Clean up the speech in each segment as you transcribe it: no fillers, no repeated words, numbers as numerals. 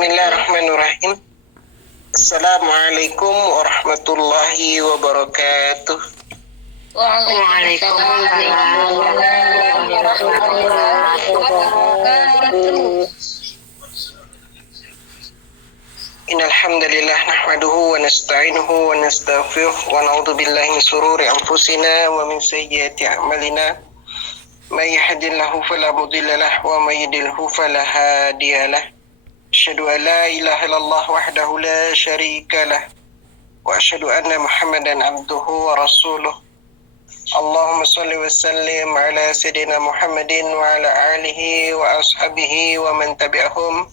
Bismillahirrahmanirrahim. Assalamualaikum warahmatullahi wabarakatuh. Waalaikumsalam warahmatullahi wabarakatuh. Innal hamdalillah nahmaduhu wa nasta'inuhu wa nastaghfiruh wa na'udzu billahi min shururi anfusina wa min sayyiati a'malina. May yahdihillahu fala mudilla lahu wa may yudlilhu fala hadiya lahu. Asyhadu an la ilaha illallah wahdahu la syarika lah wa asyhadu anna Muhammadan abduhu wa rasuluh. Allahumma shalli wa sallim ala sayyidina Muhammadin wa ala alihi wa ashabihi wa man tabi'ahum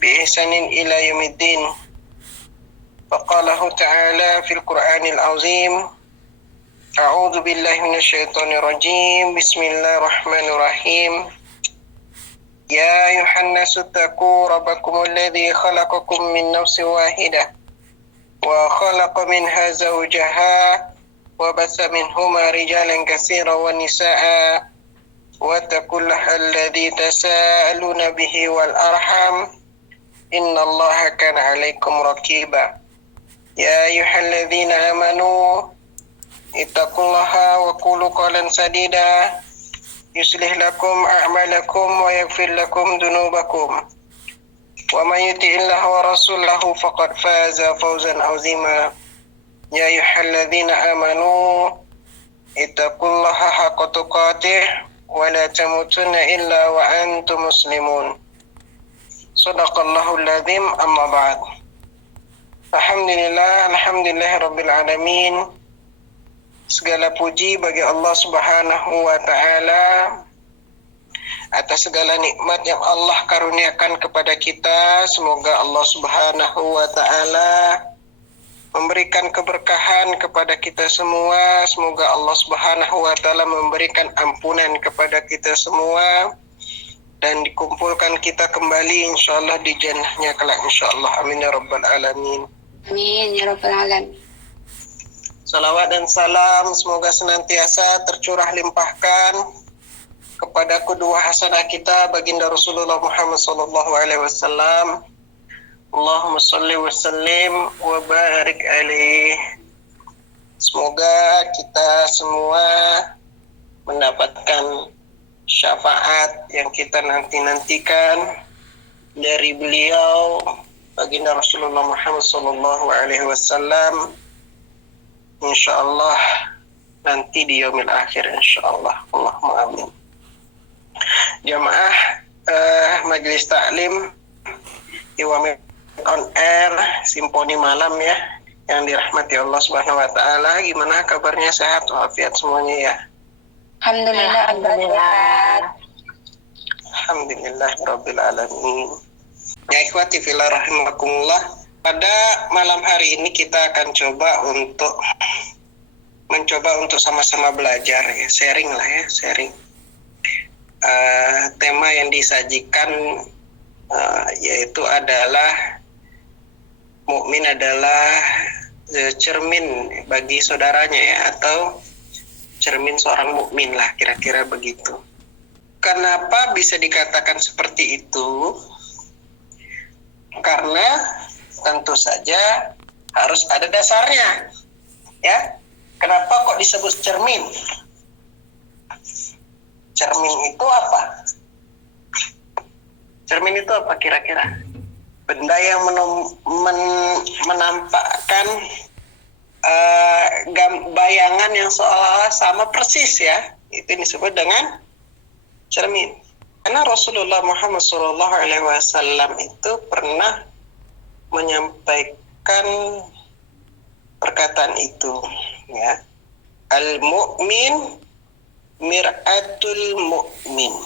bi ihsanin ila yaumiddin. Faqalahu ta'ala fil Qur'anil azim. A'udzu billahi minasyaitonir rajim. Bismillahirrahmanirrahim. يا أيها الناس اتقوا ربكم الذي خلقكم من نفس واحدة وخلق منها زوجها وبث منهما رجالا كثيرا ونساء واتقوا الله الذي تساءلون به والأرحام إن الله كان عليكم رقيبا يا أيها الذين آمنوا اتقوا الله وقولوا قولا سديدا يصلح لكم أعمالكم ويغفر لكم ذنوبكم ومن يطع الله ورسوله فقد فاز فوزا عظيما يا أيها الذين آمنوا اتقوا الله حق تقاته ولا تموتن إلا وأنتم مسلمون صدق الله العظيم أما بعد Alhamdulillah Rabbil Alamin. Segala puji bagi Allah Subhanahu wa Ta'ala atas segala nikmat yang Allah karuniakan kepada kita. Semoga Allah Subhanahu wa Ta'ala memberikan keberkahan kepada kita semua. Semoga Allah Subhanahu wa Ta'ala memberikan ampunan kepada kita semua dan dikumpulkan kita kembali insyaallah di jannahnya kelak insyaallah. Amin ya rabbal alamin. Amin ya rabbal alamin. Salawat dan salam semoga senantiasa tercurah limpahkan kepada kedua hasanah kita baginda Rasulullah Muhammad sallallahu alaihi wasallam. Allahumma shalli wa sallim wa barik alaihi. Semoga kita semua mendapatkan syafaat yang kita nantikan dari beliau baginda Rasulullah Muhammad sallallahu alaihi wasallam. InsyaAllah nanti di yaumil akhir insyaAllah. Allahumma amin. Jamaah Majelis Taklim Iwami on Air Simponi Malam ya, yang dirahmati Allah Subhanahu wa Ta'ala. Gimana kabarnya, sehat walafiat semuanya ya? Alhamdulillah. Alhamdulillah Rabbil Alamin. Ya ikhwati fillah rahimakumullah. Pada malam hari ini kita akan mencoba untuk sama-sama belajar ya, sharing. Tema yang disajikan yaitu adalah mukmin adalah cermin bagi saudaranya ya, atau cermin seorang mukmin lah, kira-kira begitu. Kenapa bisa dikatakan seperti itu? Karena tentu saja harus ada dasarnya ya. Kenapa kok disebut cermin? Cermin itu apa? Cermin itu apa kira-kira? Benda yang menampakkan bayangan yang seolah-olah sama persis ya. Itu disebut dengan cermin. Karena Rasulullah Muhammad SAW itu pernah menyampaikan perkataan itu ya. Al-mu'min mir'atul mu'min.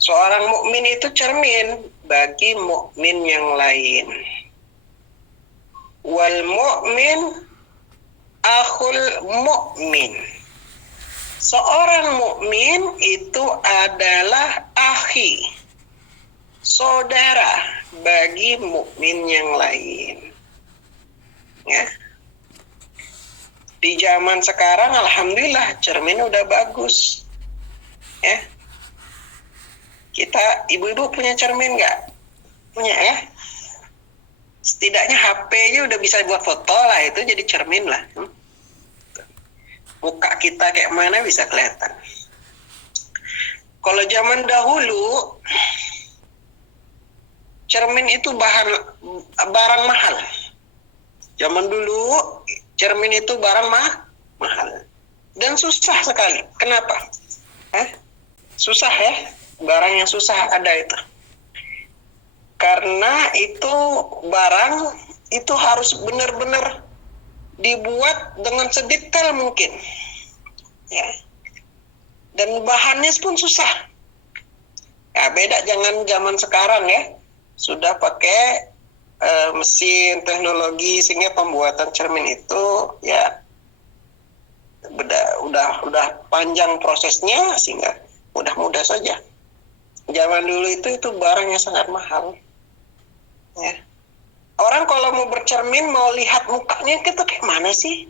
Seorang mukmin itu cermin bagi mukmin yang lain. Wal mu'min akhul mu'min. Seorang mukmin itu adalah akhi, saudara bagi mukmin yang lain. Ya. Di zaman sekarang alhamdulillah cermin udah bagus. Ya. Kita ibu-ibu punya cermin nggak? punya ya. Setidaknya HP-nya udah bisa buat foto lah, itu jadi cermin lah. Muka kita kayak mana bisa kelihatan. Kalau zaman dahulu, cermin itu barang mahal. Zaman dulu, cermin itu barang mahal. Dan susah sekali. Kenapa? Susah ya, barang yang susah ada itu. Karena itu barang itu harus benar-benar dibuat dengan sedetail mungkin. Ya. Dan bahannya pun susah. Ya, beda jangan zaman sekarang ya. Sudah pakai mesin teknologi sehingga pembuatan cermin itu ya udah panjang prosesnya sehingga mudah-mudah saja. Zaman dulu itu barang yang sangat mahal. Ya. Orang kalau mau bercermin, mau lihat mukanya itu kayak mana sih?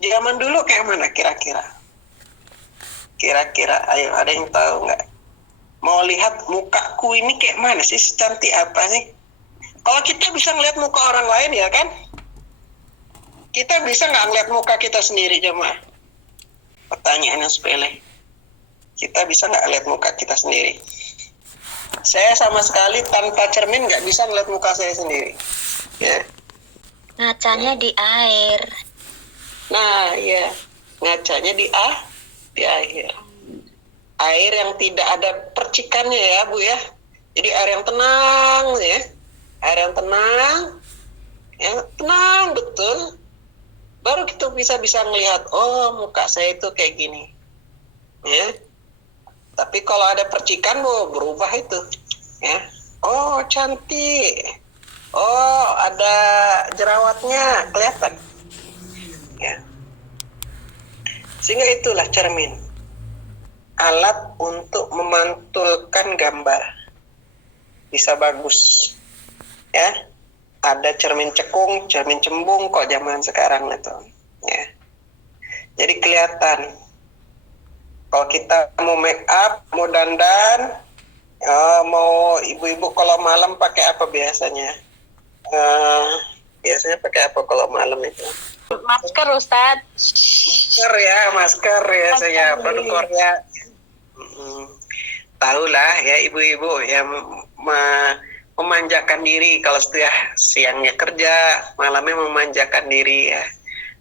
Zaman dulu kayak mana kira-kira? Kira-kira, ayo ada yang tahu nggak? Mau lihat mukaku ini kayak mana sih? Secantik apa sih? Kalau kita bisa ngeliat muka orang lain ya kan? Kita bisa nggak ngeliat muka kita sendiri jemaah? Pertanyaan yang sepele. Kita bisa nggak lihat muka kita sendiri? Saya sama sekali tanpa cermin nggak bisa ngeliat muka saya sendiri. Ya. Ngacanya di air. Nah, ya. Ngacanya di air. Air yang tidak ada percikannya ya, Bu ya. Jadi air yang tenang ya. Air yang tenang. Ya, tenang betul. Baru kita bisa ngelihat, oh muka saya itu kayak gini. Ya. Tapi kalau ada percikan, berubah itu. Ya. Oh, cantik. Oh, ada jerawatnya, kelihatan. Ya. Sehingga itulah cermin. Alat untuk memantulkan gambar. Bisa bagus. Ya. Ada cermin cekung, cermin cembung kok zaman sekarang itu. Ya. Jadi kelihatan. Kalau kita mau make up, mau dandan, mau ibu-ibu kalau malam pakai apa biasanya? Biasanya pakai apa kalau malam itu? Masker, Ustadz. Masker ya, saya produk Korea. Tahulah ya ibu-ibu yang memanjakan diri kalau sudah siangnya kerja, malamnya memanjakan diri ya.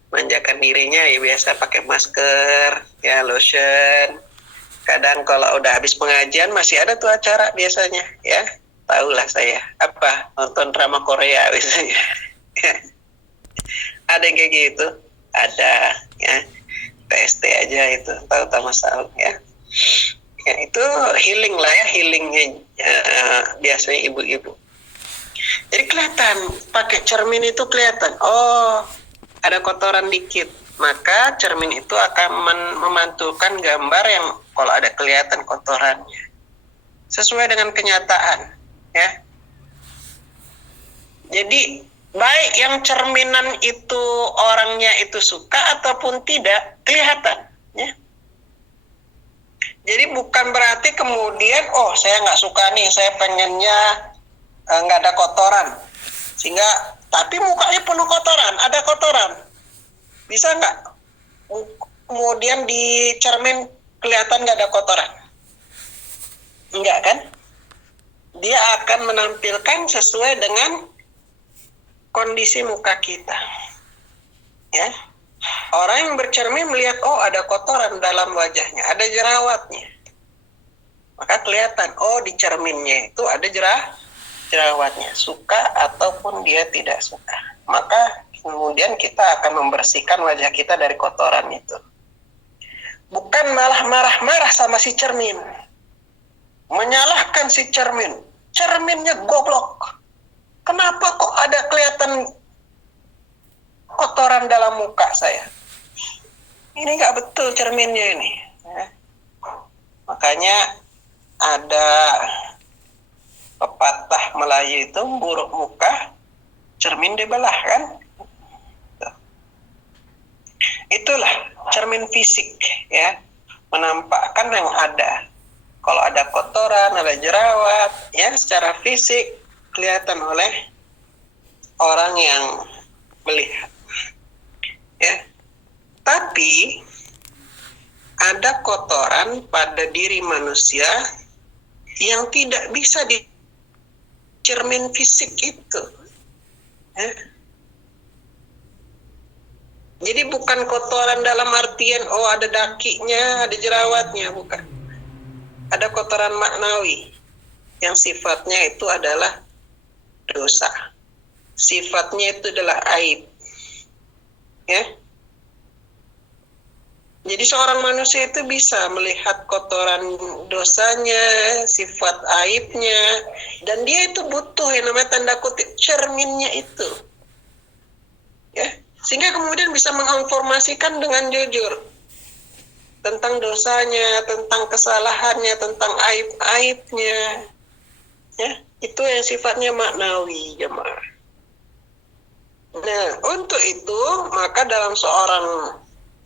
Manjakan dirinya ya biasa pakai masker, ya lotion. Kadang kalau udah habis pengajian masih ada tuh acara biasanya, ya. Tahulah saya apa nonton drama Korea biasanya. Ada yang kayak gitu, ada ya. PST aja itu, tahu masalah ya. Ya itu healing lah ya, healingnya biasanya ibu-ibu. Jadi kelihatan pakai cermin itu kelihatan. Oh, ada kotoran dikit, maka cermin itu akan memantulkan gambar yang kalau ada kelihatan kotorannya sesuai dengan kenyataan ya. Jadi baik yang cerminan itu orangnya itu suka ataupun tidak kelihatan ya. Jadi bukan berarti kemudian saya nggak suka nih, saya pengennya nggak ada kotoran sehingga tapi mukanya penuh kotoran, ada kotoran. Bisa nggak? Kemudian di cermin kelihatan nggak ada kotoran? Enggak kan? Dia akan menampilkan sesuai dengan kondisi muka kita. Ya. Orang yang bercermin melihat, ada kotoran dalam wajahnya, ada jerawatnya. Maka kelihatan, di cerminnya itu ada jerawatnya, suka ataupun dia tidak suka. Maka kemudian kita akan membersihkan wajah kita dari kotoran itu. Bukan malah marah-marah sama si cermin. Menyalahkan si cermin. Cerminnya goblok. Kenapa kok ada kelihatan kotoran dalam muka saya? Ini nggak betul cerminnya ini. Makanya ada pepatah Melayu itu, buruk muka, cermin dibelah kan? Itulah cermin fisik ya, menampakkan yang ada. Kalau ada kotoran, ada jerawat ya secara fisik kelihatan oleh orang yang melihat. Ya. Tapi ada kotoran pada diri manusia yang tidak bisa dicermin fisik itu. Ya. Jadi bukan kotoran dalam artian ada dakinya, ada jerawatnya, bukan. Ada kotoran maknawi yang sifatnya itu adalah dosa. Sifatnya itu adalah aib. Ya. Jadi seorang manusia itu bisa melihat kotoran dosanya, sifat aibnya, dan dia itu butuh yang namanya tanda kutip cerminnya itu. Ya. Sehingga kemudian bisa menginformasikan dengan jujur tentang dosanya, tentang kesalahannya, tentang aib-aibnya. Ya, itu yang sifatnya maknawi, jemaah. Nah, untuk itu maka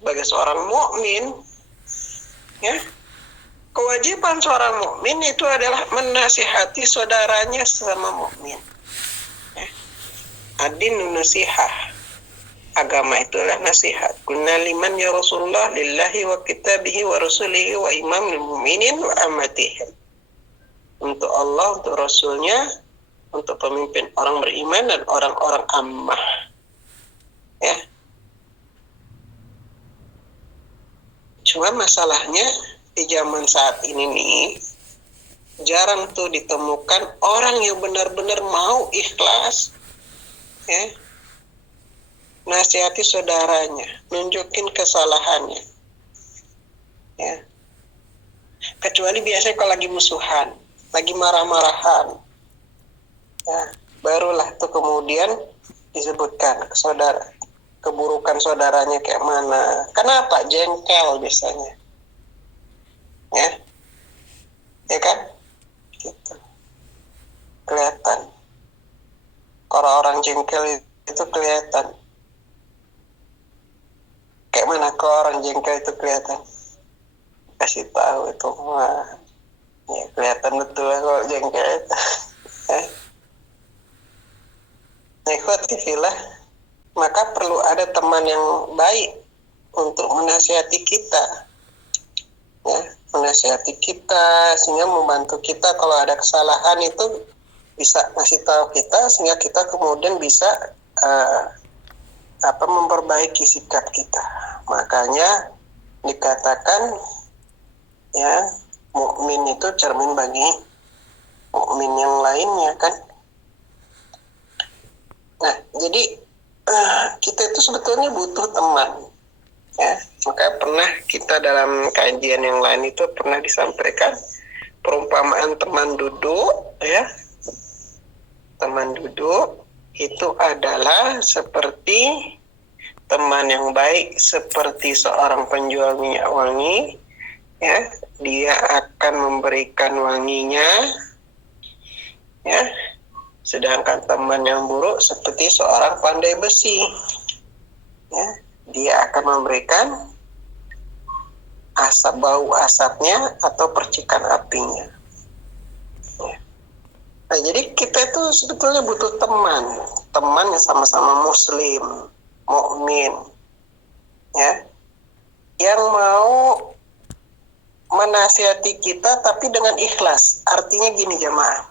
bagi seorang mukmin, ya, kewajiban seorang mukmin itu adalah menasihati saudaranya sesama mukmin. Ya. Ad-din nasihah. Agama itulah nasihat. Kunna liman ya Rasulullah lillahi wa kitabihi wa rasulihi wa imamil mu'minin wa amatihim. Untuk Allah, untuk Rasulnya, untuk pemimpin orang beriman dan orang-orang ammah. Ya. Cuma masalahnya di zaman saat ini nih, jarang tuh ditemukan orang yang benar-benar mau ikhlas, ya, nasihati saudaranya, nunjukin kesalahannya. Ya. Kecuali biasanya kalau lagi musuhan, lagi marah-marahan. Ya, barulah tuh kemudian disebutkan keburukan saudaranya kayak mana. Kenapa? Jengkel biasanya. Ya. Ya kan? Gitu. Kelihatan. Kalau orang jengkel itu kelihatan. Kayak mana kalau orang jengkel itu kelihatan? Kasih tahu itu mah. Ya, kelihatan betul lah kalau jengkel itu. Nah, ikhwati fillah, maka perlu ada teman yang baik untuk menasihati kita. Ya, menasihati kita sehingga membantu kita kalau ada kesalahan itu bisa ngasih tahu kita sehingga kita kemudian bisa memperbaiki sikap kita. Makanya dikatakan ya, mukmin itu cermin bagi mukmin yang lainnya kan. Nah, jadi kita itu sebetulnya butuh teman. Ya, maka pernah kita dalam kajian yang lain itu pernah disampaikan perumpamaan teman duduk, ya. Teman duduk itu adalah seperti teman yang baik, seperti seorang penjual minyak wangi, ya. Dia akan memberikan wanginya, ya. Sedangkan teman yang buruk seperti seorang pandai besi, ya. Dia akan memberikan bau asapnya atau percikan apinya. Ya. Nah, jadi kita itu sebetulnya butuh teman yang sama-sama muslim, mukmin, ya, yang mau menasihati kita tapi dengan ikhlas. Artinya gini jemaah,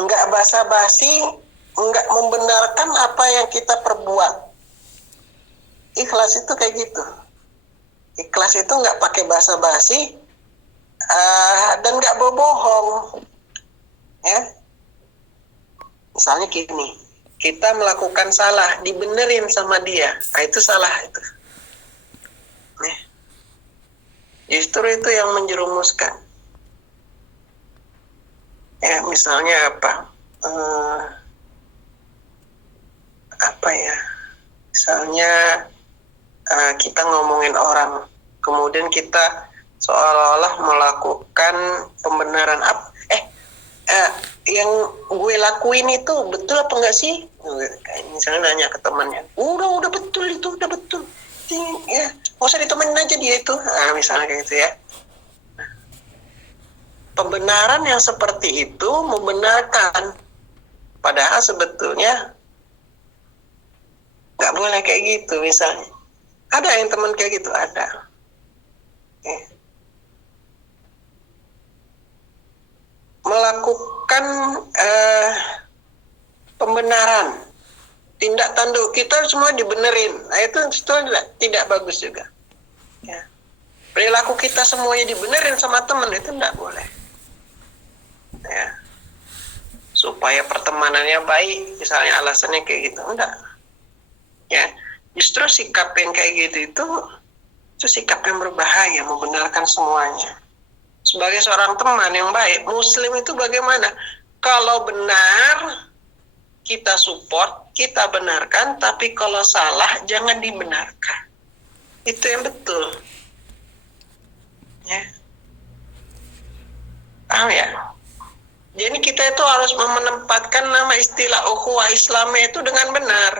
enggak basa-basi, enggak membenarkan apa yang kita perbuat. Ikhlas itu kayak gitu. Ikhlas itu enggak pakai basa-basi dan enggak bohong. Ya. Misalnya gini, kita melakukan salah, dibenerin sama dia, itu salah itu. Ya. Justru itu yang menjerumuskan. Ya, misalnya apa ya? Misalnya kita ngomongin orang, kemudian kita seolah-olah melakukan pembenaran yang gue lakuin itu betul apa enggak sih? Misalnya nanya ke temannya, udah betul itu, udah betul. Ya, nggak usah ditemenin aja dia itu. Misalnya kayak gitu ya. Pembenaran yang seperti itu membenarkan Padahal sebetulnya nggak boleh kayak gitu. Misalnya ada yang teman kayak gitu, ada. Melakukan pembenaran, tindak tanduk kita semua dibenerin. Nah, itu tidak bagus juga. Ya. Perilaku kita semuanya dibenerin sama teman, itu tidak boleh. Ya. Supaya pertemanannya baik, misalnya alasannya kayak gitu, enggak. Ya, justru sikap yang kayak gitu itu sikap yang berbahaya, membenarkan semuanya. Sebagai seorang teman yang baik, muslim itu bagaimana? Kalau benar, kita support, kita benarkan, tapi kalau salah, jangan dibenarkan. Itu yang betul. Ya. Paham ya? Jadi kita itu harus menempatkan nama istilah ukhuwah Islamiyah itu dengan benar.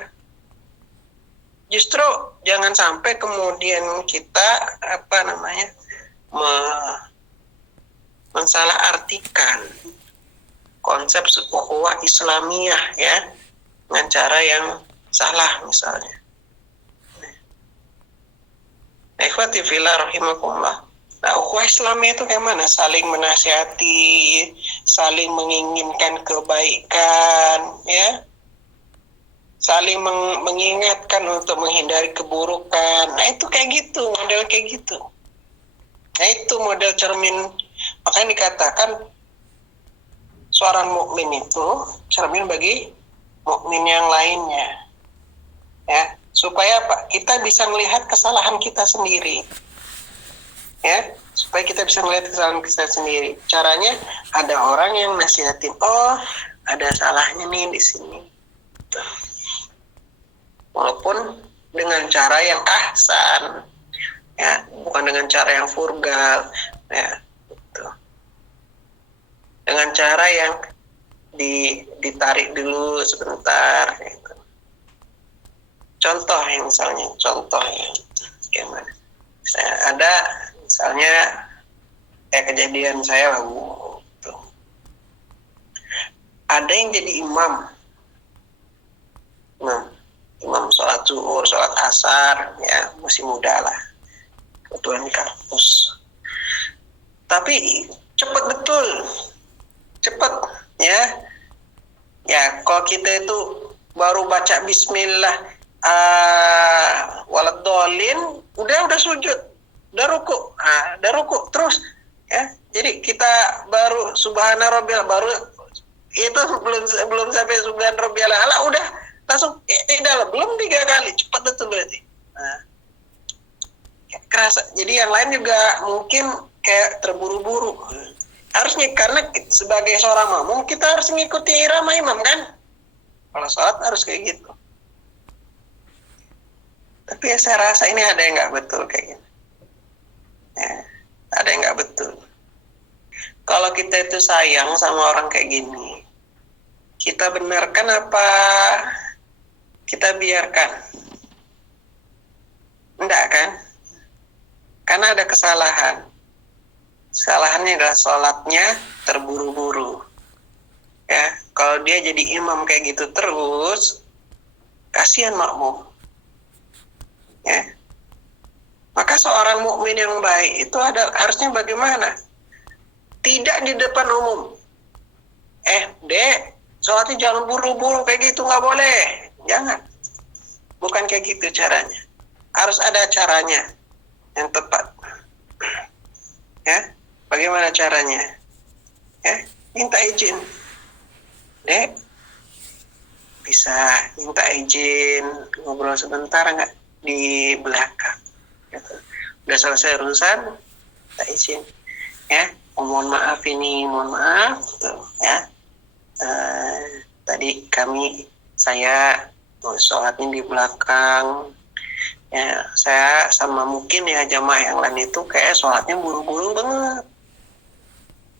Justru jangan sampai kemudian kita mensalah artikan konsep ukhuwah Islamiyah ya dengan cara yang salah misalnya. Ikhwati fillah rahimakumullah. Nah, ukhuwah Islamiyah itu kayak mana? Saling menasihati, saling menginginkan kebaikan, ya, saling mengingatkan untuk menghindari keburukan. Nah, itu kayak gitu, model kayak gitu. Nah, itu model cermin. Makanya dikatakan seorang mukmin itu cermin bagi mukmin yang lainnya, ya, supaya apa? Kita bisa melihat kesalahan kita sendiri. Ya, supaya kita bisa melihat kesalahan kita sendiri. Caranya ada orang yang nasihatin, oh ada salahnya nih di sini. Tuh. Walaupun dengan cara yang ahsan, ya, bukan dengan cara yang vulgar, ya, gitu. Dengan cara yang ditarik dulu sebentar. Gitu. Contoh yang gimana? Ada misalnya kejadian saya gitu. Ada yang jadi imam sholat zuhur, sholat asar, ya masih muda lah, kebetulan di kampus. Tapi cepat ya. Kalau kita itu baru baca Bismillah waladhdallin, udah sujud, udah ruku terus, ya. Jadi kita baru subhana rabbiyal, baru itu belum sampai subhana rabbiyal a'la, udah langsung belum 3 kali, cepat betul berarti. Nah, kerasa. Jadi yang lain juga mungkin kayak terburu-buru. Harusnya, karena sebagai seorang makmum kita harus mengikuti irama imam kan. Kalau sholat harus kayak gitu. Tapi ya saya rasa ini ada yang nggak betul kayak gini. Ya, ada yang nggak betul. Kalau kita itu sayang sama orang kayak gini, kita benarkan apa kita biarkan? Enggak kan? Karena ada kesalahan. Kesalahannya adalah sholatnya terburu-buru. Ya, kalau dia jadi imam kayak gitu terus, kasihan makmum. Ya. Maka seorang mukmin yang baik itu harusnya bagaimana? Tidak di depan umum. Dek, sholatnya jangan buru-buru kayak gitu, nggak boleh. Jangan. Bukan kayak gitu caranya. Harus ada caranya yang tepat. Ya, bagaimana caranya? Ya, minta izin. Dek, bisa minta izin ngobrol sebentar nggak di belakang? Gitu. Udah selesai urusan, minta izin. Ya, mohon maaf, tuh, ya. Tadi saya sholatnya di belakang. Ya, saya sama mungkin ya jamaah yang lain itu kayak sholatnya buru-buru banget.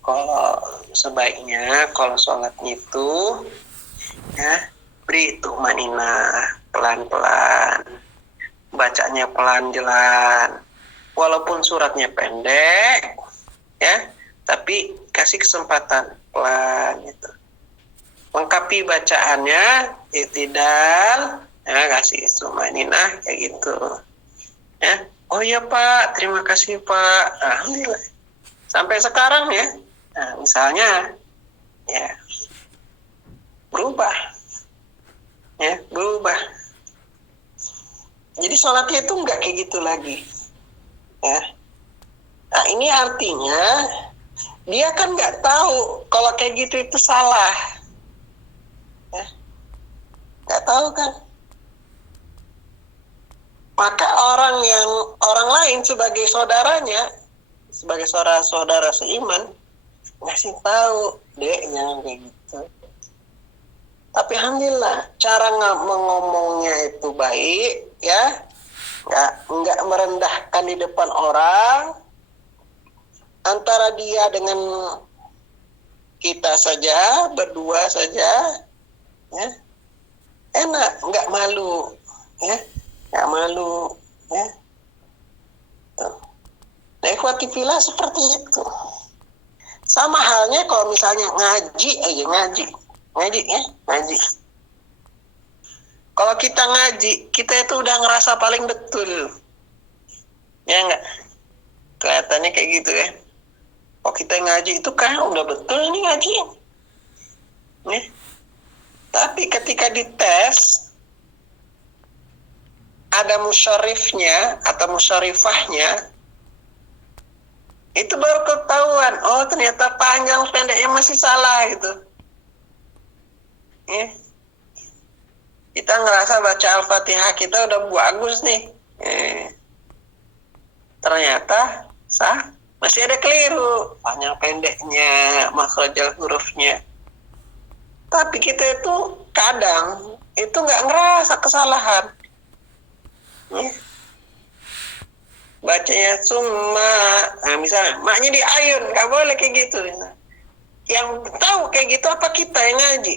Kalau sebaiknya kalau sholatnya itu ya beri tumanina pelan-pelan, bacanya pelan jalan, walaupun suratnya pendek ya, tapi kasih kesempatan pelan gitu. lengkapi bacaannya, i'tidal, ya, kasih tumaninah kayak gitu. Ya. Oh iya Pak, terima kasih Pak. Alhamdulillah. Sampai sekarang ya. Nah, misalnya ya berubah. Ya, berubah. Jadi sholatnya itu enggak kayak gitu lagi. Ya. Nah, ini artinya dia kan nggak tahu kalau kayak gitu itu salah. Ya. Nggak tahu kan. Maka orang lain sebagai saudaranya, sebagai saudara seiman, ngasih tahu, Dek, jangan kayak gitu. Tapi alhamdulillah cara mengomongnya itu baik, ya, nggak merendahkan di depan orang. Antara dia dengan kita saja, berdua saja, ya, enak, nggak malu, ya, nggak malu, ya. Tuh. Nah, ikhwati fillah seperti itu. Sama halnya kalau misalnya ngaji aja, ngaji ya, ngaji. Kalau kita ngaji, kita itu udah ngerasa paling betul, ya enggak? Kelihatannya kayak gitu ya. Kalau kita ngaji itu kan udah betul ini ngaji, ya. Tapi ketika dites, ada musyarifnya atau musyarifahnya, itu baru ketahuan, oh ternyata panjang pendeknya masih salah gitu. Ya. Kita ngerasa baca Al-Fatihah kita udah bagus nih. Ternyata masih ada keliru, panjang pendeknya, makhrajal hurufnya. Tapi kita itu kadang itu nggak ngerasa kesalahan. Ya. Bacanya summa, nah misalnya maknya di ayun, nggak boleh kayak gitu. Yang tahu kayak gitu apa kita yang ngaji?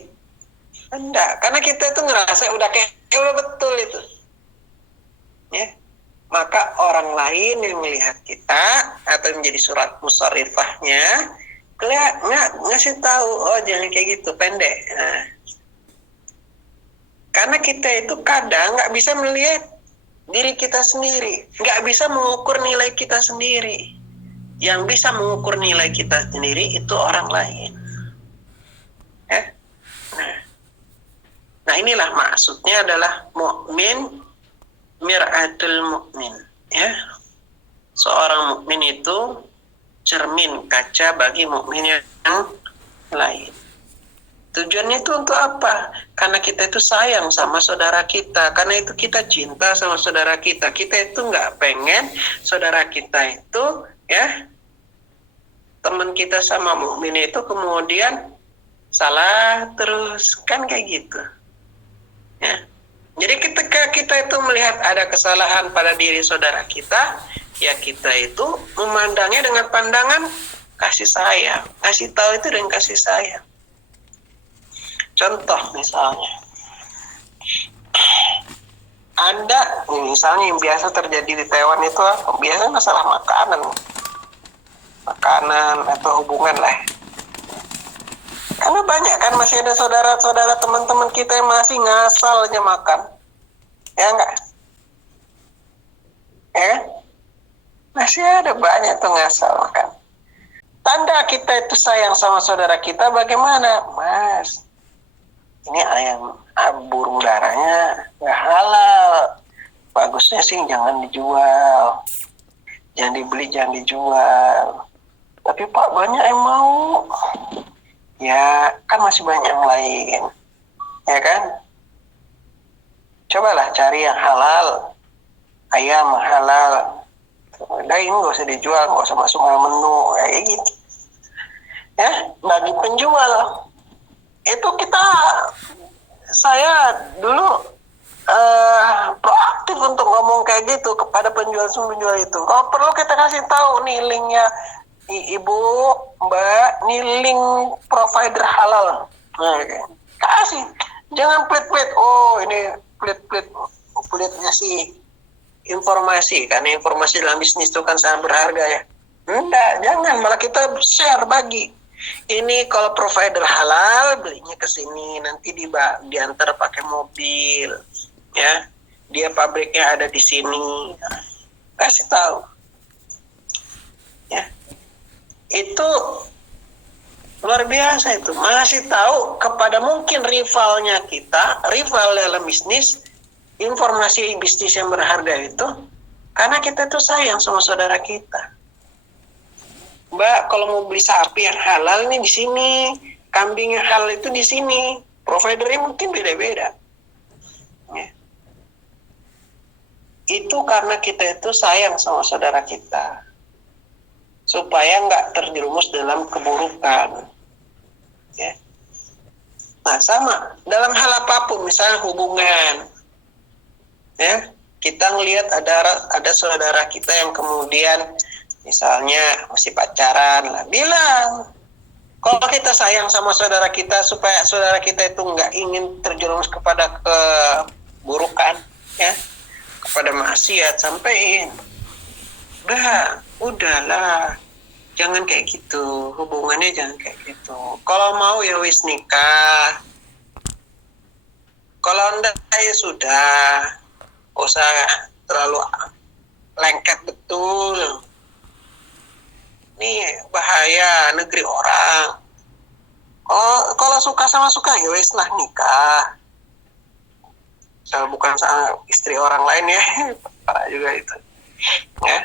Enggak, karena kita itu ngerasa udah udah betul itu. Ya. Maka orang lain yang melihat kita atau menjadi surat musarifahnya, ngasih tahu, oh jangan kayak gitu, pendek. Nah. Karena kita itu kadang nggak bisa melihat diri kita sendiri, nggak bisa mengukur nilai kita sendiri. Yang bisa mengukur nilai kita sendiri itu orang lain. Ya. Nah inilah maksudnya adalah mukmin mir'atul mukmin, ya. Seorang mukmin itu cermin kaca bagi mukmin yang lain. Tujuannya itu untuk apa? Karena kita itu sayang sama saudara kita, karena itu kita cinta sama saudara kita. Kita itu nggak pengen saudara kita itu, ya, teman kita sama mukmin itu kemudian salah terus, kan kayak gitu. Ya. Jadi ketika kita itu melihat ada kesalahan pada diri saudara kita, ya kita itu memandangnya dengan pandangan kasih sayang. Kasih tahu itu dengan kasih sayang. Contoh misalnya, ada misalnya yang biasa terjadi di Taiwan itu biasanya masalah makanan atau hubungan lah. Karena banyak kan masih ada saudara-saudara teman-teman kita yang masih ngasal aja makan. Ya enggak? Ya? Masih ada banyak tuh ngasal makan. Tanda kita itu sayang sama saudara kita bagaimana? Mas, ini ayam burung darahnya nggak halal. Bagusnya sih jangan dijual. Jangan dibeli, jangan dijual. Tapi Pak, banyak yang mau. Ya, kan masih banyak yang lain. Ya kan? Cobalah cari yang halal. Ayam halal. Daging nggak usah dijual, nggak usah masuk dalam menu. Kayak gitu. Ya, bagi penjual. Itu saya dulu proaktif untuk ngomong kayak gitu kepada penjual itu. Kalau perlu kita kasih tahu nih linknya, Ibu, Mbak, nih link provider halal. Nah, kasih, jangan pelit-pelit. Oh ini pelit-pelitnya sih informasi, karena informasi dalam bisnis itu kan sangat berharga ya. Enggak, jangan, malah kita share, bagi. Ini kalau provider halal belinya ke sini, nanti diantar pakai mobil, ya. Dia pabriknya ada di sini. Kasih tahu. Ya. Itu luar biasa itu. Masih tahu kepada mungkin rivalnya kita, rival dalam bisnis, informasi bisnis yang berharga itu, karena kita tuh sayang sama saudara kita. Mbak, kalau mau beli sapi yang halal nih di sini, kambing yang halal itu di sini. Providernya mungkin beda-beda. Ya. Itu karena kita itu sayang sama saudara kita, supaya nggak terjerumus dalam keburukan. Ya. Nah, sama dalam hal apapun, misalnya hubungan, ya, kita ngelihat ada saudara kita yang kemudian misalnya masih pacaran lah, bilang kalau kita sayang sama saudara kita supaya saudara kita itu nggak ingin terjerumus kepada keburukan, ya, kepada maksiat, sampein, udahlah, jangan kayak gitu, hubungannya jangan kayak gitu. Kalau mau ya wis nikah, kalau enggak ya sudah, gak usah terlalu lengket betul. Ini bahaya negeri orang. Kalau suka sama suka ya wis lah nikah. Soal bukan sama istri orang lain ya, parah juga itu. Ya.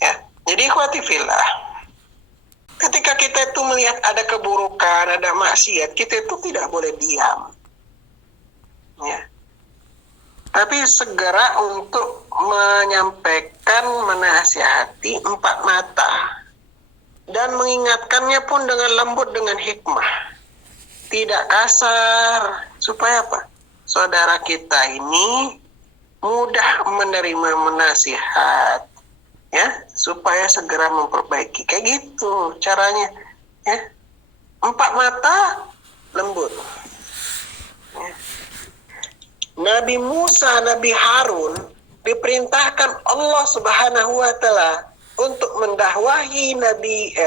Ya. Jadi ikhwati fillah, ketika kita itu melihat ada keburukan, ada maksiat, kita itu tidak boleh diam. Ya. Tapi segera untuk menyampaikan, menasihati empat mata, dan mengingatkannya pun dengan lembut, dengan hikmah, tidak kasar, supaya apa? Saudara kita ini mudah menerima menasihat, ya, supaya segera memperbaiki. Kayak gitu caranya, ya. Empat mata, lembut. Ya. Nabi Musa, Nabi Harun diperintahkan Allah Subhanahu wa taala untuk mendakwahi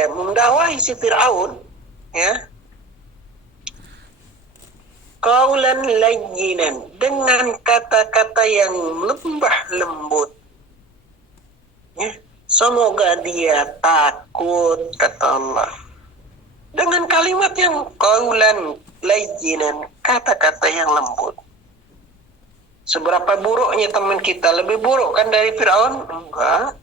mendakwahi si Firaun, ya. Qaulan layyinan, dengan kata-kata yang lembah lembut. Ya, semoga dia takut, kata Allah. Dengan kalimat yang qaulan layyinan, kata-kata yang lembut. Seberapa buruknya teman kita, lebih buruk kan dari Firaun? Enggak.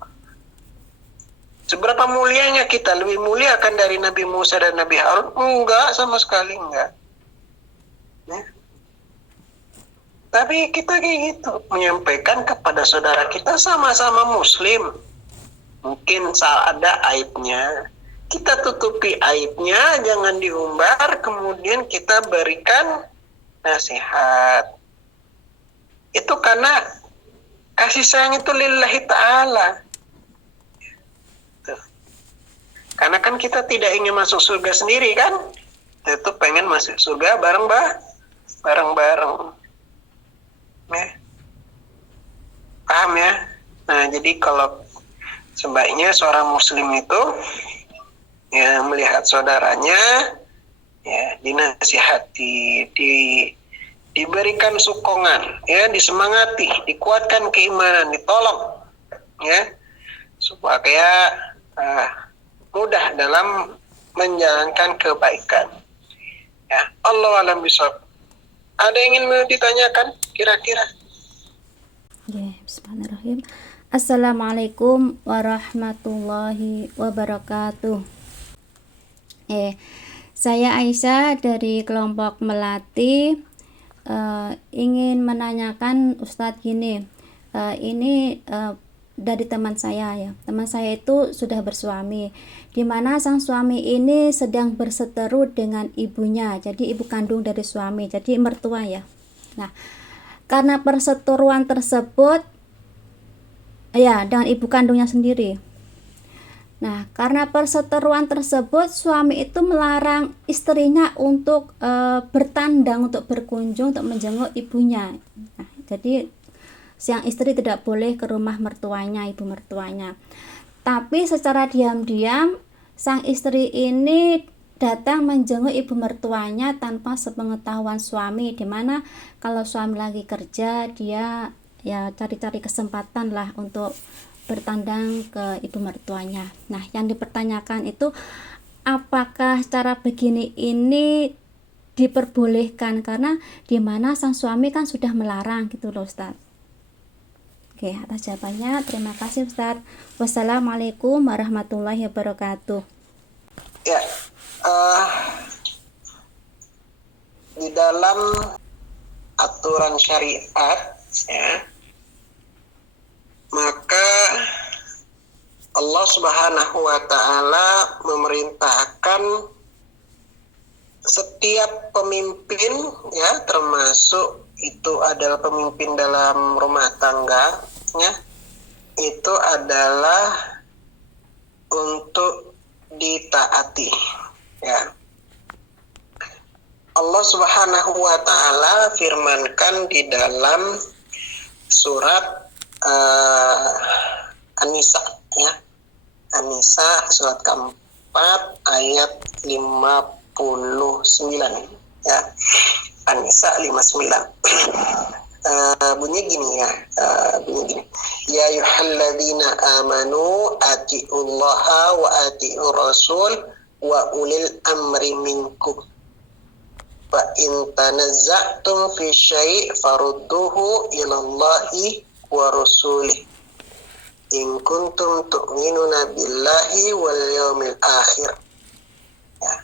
Seberapa mulianya kita, lebih mulia kan dari Nabi Musa dan Nabi Harun? Enggak, sama sekali enggak. Ya. Tapi kita kayak gitu, menyampaikan kepada saudara kita, sama-sama muslim. Mungkin ada aibnya, kita tutupi aibnya, jangan diumbar, kemudian kita berikan nasihat. Itu karena kasih sayang itu lillahi ta'ala. Karena kan kita tidak ingin masuk surga sendiri kan, kita itu pengen masuk surga bareng-bareng. Ya. Paham ya? Nah, jadi kalau sebaiknya seorang muslim itu ya melihat saudaranya, ya dinasihati, diberikan sokongan, ya, disemangati, dikuatkan keimanan, ditolong, ya, supaya mudah dalam menjalankan kebaikan. Ya, Allah alam bisawab. Ada yang ingin ditanyakan kira-kira? Ya, bismillahirrahmanirrahim. Assalamualaikum warahmatullahi wabarakatuh. Saya Aisyah dari kelompok Melati. Ingin menanyakan Ustadz gini, ini dari teman saya ya. Teman saya itu sudah bersuami, di mana sang suami ini sedang berseteru dengan ibunya, jadi ibu kandung dari suami, jadi mertua ya. Nah, karena perseteruan tersebut ya dengan ibu kandungnya sendiri. Nah, karena perseteruan tersebut, suami itu melarang istrinya untuk bertandang, untuk berkunjung, untuk menjenguk ibunya. Nah, jadi sang istri tidak boleh ke rumah mertuanya, ibu mertuanya. Tapi secara diam-diam, sang istri ini datang menjenguk ibu mertuanya tanpa sepengetahuan suami, dimana kalau suami lagi kerja dia ya cari-cari kesempatan lah untuk bertandang ke ibu mertuanya. Nah, yang dipertanyakan itu apakah cara begini ini diperbolehkan, karena dimana sang suami kan sudah melarang gitu loh Ustadz. Oke, atas jawabannya terima kasih Ustadz. Wassalamualaikum warahmatullahi wabarakatuh. Ya, di dalam aturan syariat, ya, maka Allah Subhanahu wa Ta'ala memerintahkan setiap pemimpin, ya, termasuk itu adalah pemimpin dalam rumah tangga, ya, itu adalah untuk ditaati, ya. Allah Subhanahu wa Ta'ala firmankan di dalam surat An-Nisa, ya, An-Nisa surat keempat ayat 59, ya, An-Nisa 59. Bunyi gini, ya, bunyi gini, ya ayyuhalladzina amanu atiullaha wa atiur rasul wa ulil amri minkum fa in tanazza'tum fi syai' farudduhu ilallahi wa rasulih in kuntum tu'minuna billahi wal yawmil akhir. Ya.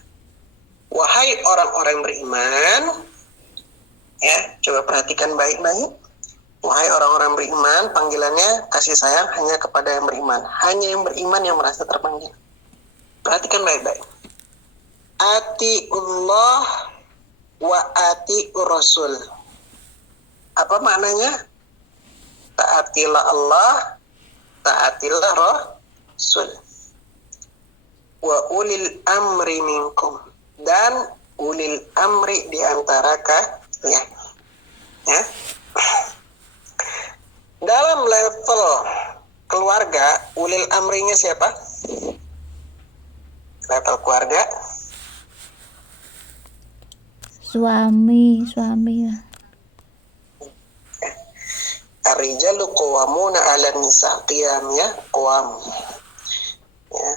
Wahai orang-orang beriman, ya, coba perhatikan baik-baik. Wahai orang-orang beriman, panggilannya kasih sayang hanya kepada yang beriman. Hanya yang beriman yang merasa terpanggil. Perhatikan baik-baik. Atiullah wa atiur rasul. Apa maknanya? Taatilah Allah, taatilah Rasul. Wa ulil amri minkum, dan ulil amri di antara kalian. Ya. Dalam level keluarga, ulil amrinya siapa? Level keluarga, Suami ya. Ar-rijalu qawwamuna 'alan nisa, qiyam, ya, qawam. Ya,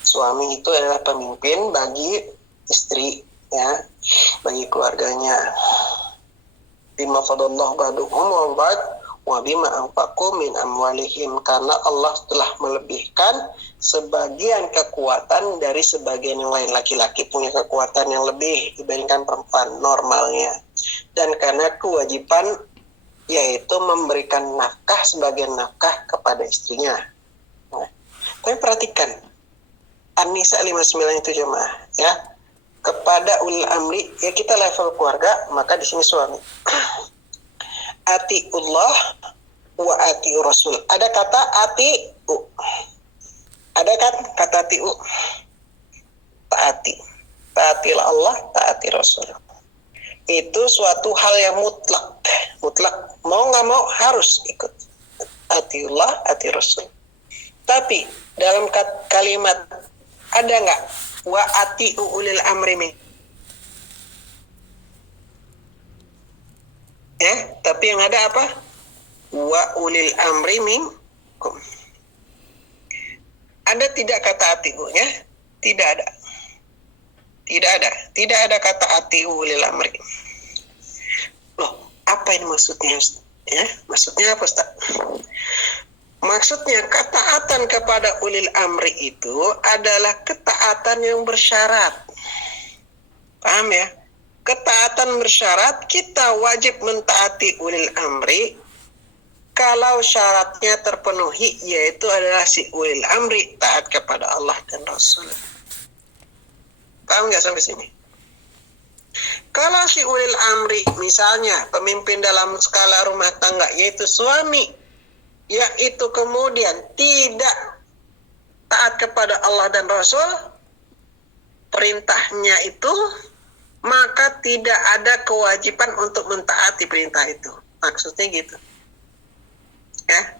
suami itu adalah pemimpin bagi istri, ya, bagi keluarganya. Bima fadallahu ba'duhum wa ba'd wa bima anfaqu min amwalihim, karena Allah telah melebihkan sebagian kekuatan dari sebagian yang lain. Laki-laki punya kekuatan yang lebih dibandingkan perempuan normalnya, dan karena kewajiban yaitu memberikan nafkah, sebagian nafkah kepada istrinya. Nah, tapi perhatikan An-Nisa 59 itu jemaah, ya, kepada ulil amri, ya, kita level keluarga, maka di sini suami. Atiullah wa atiur rasul. Ada kata atiu. Ada kan kata atiu? Taati. Taatilah Allah, taati Rasul. Itu suatu hal yang mutlak. Mau nggak mau harus ikut. Atiullah, ati Rasul. Tapi dalam kalimat ada nggak wa atiu ulil amri min? Ya, tapi yang ada apa? Wa ulil amri minkum. Ada tidak kata atiunya? Tidak ada. Tidak ada kata atiu ulil amri. Loh, apa ini maksudnya? Ya, maksudnya apa, Ustaz? Maksudnya ketaatan kepada ulil amri itu adalah ketaatan yang bersyarat. Paham ya? Ketaatan bersyarat, kita wajib mentaati ulil amri kalau syaratnya terpenuhi, yaitu adalah si ulil amri taat kepada Allah dan Rasul. Paham nggak sampai sini? Kalau si ulil amri, misalnya pemimpin dalam skala rumah tangga, yaitu suami, yaitu kemudian tidak taat kepada Allah dan Rasul, perintahnya itu, maka tidak ada kewajiban untuk mentaati perintah itu. Maksudnya gitu. Ya.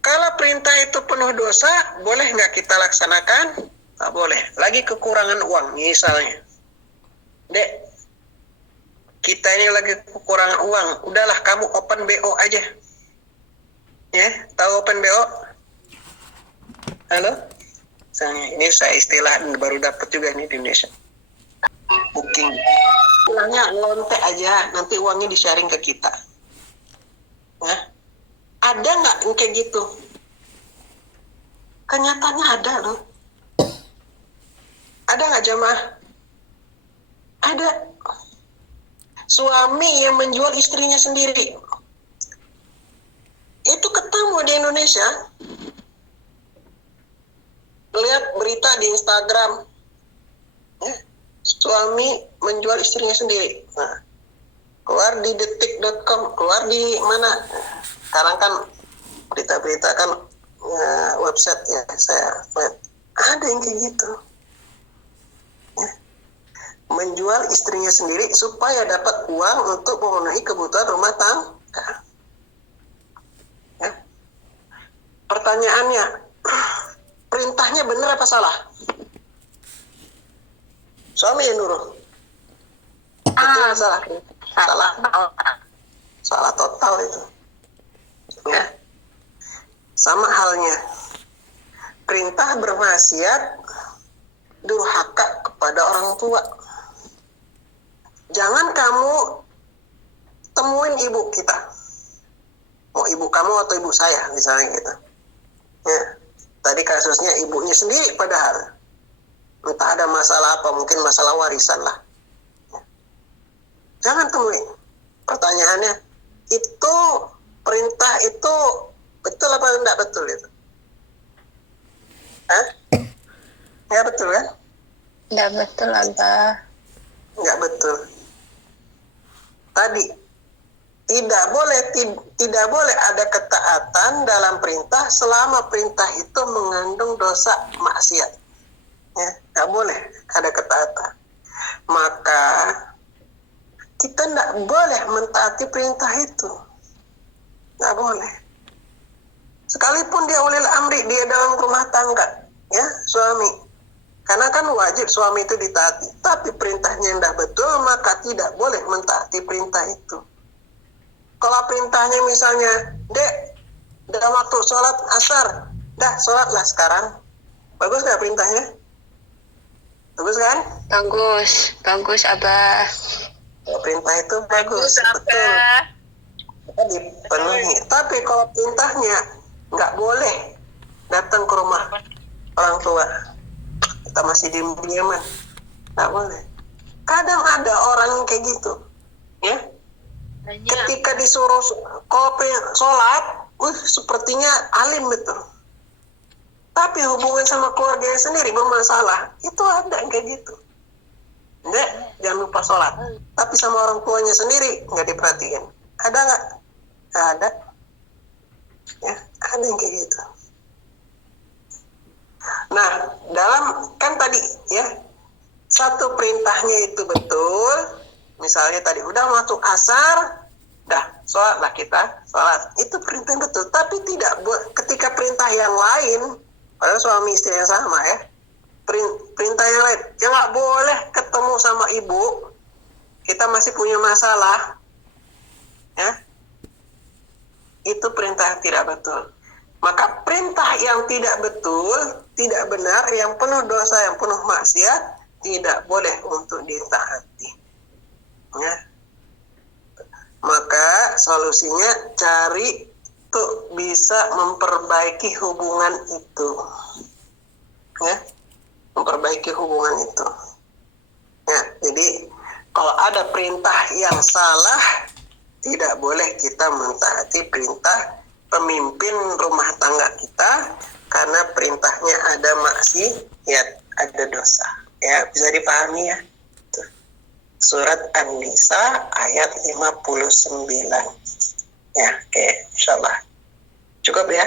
Kalau perintah itu penuh dosa, boleh nggak kita laksanakan? nggak boleh. Lagi kekurangan uang misalnya, Dek, kita ini lagi kekurangan uang, udahlah kamu open BO aja. Ya, tahu open BO? Halo? Misalnya, ini saya istilah baru dapat juga nih di Indonesia. Booking. Pulangnya lontek aja, nanti uangnya di-sharing ke kita. Nah, ada nggak yang kayak gitu? Kenyataannya ada loh. Ada nggak jamaah? Ada. Suami yang menjual istrinya sendiri. Itu ketemu di Indonesia. Lihat berita di Instagram. Ya, suami menjual istrinya sendiri. Nah, keluar di detik.com, keluar di mana? Sekarang kan berita-berita kan website ya, saya lihat. Ada yang kayak gitu. Ya. Menjual istrinya sendiri supaya dapat uang untuk memenuhi kebutuhan rumah tangga. Ya. Pertanyaannya, perintahnya benar apa salah? Suami ya Nurul? Betul atau salah? Salah. Salah total itu. Ya. Sama halnya. Perintah bermaksiat durhaka kepada orang tua. Jangan kamu temuin ibu kita. Mau ibu kamu atau ibu saya misalnya gitu. Ya. Tadi kasusnya ibunya sendiri padahal. Entah ada masalah apa, mungkin masalah warisan lah. Jangan temuin. Pertanyaannya, itu perintah itu betul apa enggak betul itu? Hah? Ya betul kan? Enggak betul, Abah. Enggak betul. Tadi tidak boleh ada ketaatan dalam perintah selama perintah itu mengandung dosa maksiat. Ya, enggak boleh ada ketaatan. Maka kita enggak boleh mentaati perintah itu. Enggak boleh. Sekalipun dia ulil amri, dia dalam rumah tangga, ya, suami. Karena kan wajib suami itu ditaati. Tapi perintahnya tidak betul, maka tidak boleh mentaati perintah itu. Kalau perintahnya misalnya, Dek, udah waktu sholat asar, dah sholatlah sekarang. Bagus nggak perintahnya? Bagus kan? Bagus, Abah. Kalau perintah itu bagus, betul. Kita dipenuhi. Tapi kalau perintahnya nggak boleh datang ke rumah orang tua, kita masih diam-diaman, nggak boleh. Kadang ada orang yang kayak gitu, ya. Ketika disuruh kopi sholat, sepertinya alim betul. Tapi hubungan sama keluarganya sendiri bermasalah, itu ada yang kayak gitu. Dek, jangan lupa sholat. Tapi sama orang tuanya sendiri nggak diperhatiin. Ada nggak? Ada. Ya, ada yang kayak gitu. Nah, dalam kan tadi ya, satu perintahnya itu betul. Misalnya tadi udah masuk asar, dah sholatlah kita, sholat. Itu perintah betul. Tapi tidak ketika perintah yang lain, padahal suami istri yang sama ya, perintah yang lain, ya nggak boleh ketemu sama ibu, kita masih punya masalah, ya, itu perintah yang tidak betul. Maka perintah yang tidak betul, tidak benar, yang penuh dosa, yang penuh maksiat, tidak boleh untuk ditaati. Ya. Maka solusinya cari untuk bisa memperbaiki hubungan itu. Ya. Memperbaiki hubungan itu. Ya, jadi kalau ada perintah yang salah, tidak boleh kita mentaati perintah pemimpin rumah tangga kita karena perintahnya ada maksiat, ada dosa. Ya, bisa dipahami ya. Tuh. Surat An-Nisa ayat 59. Ya, oke, insyaallah. Cukup ya.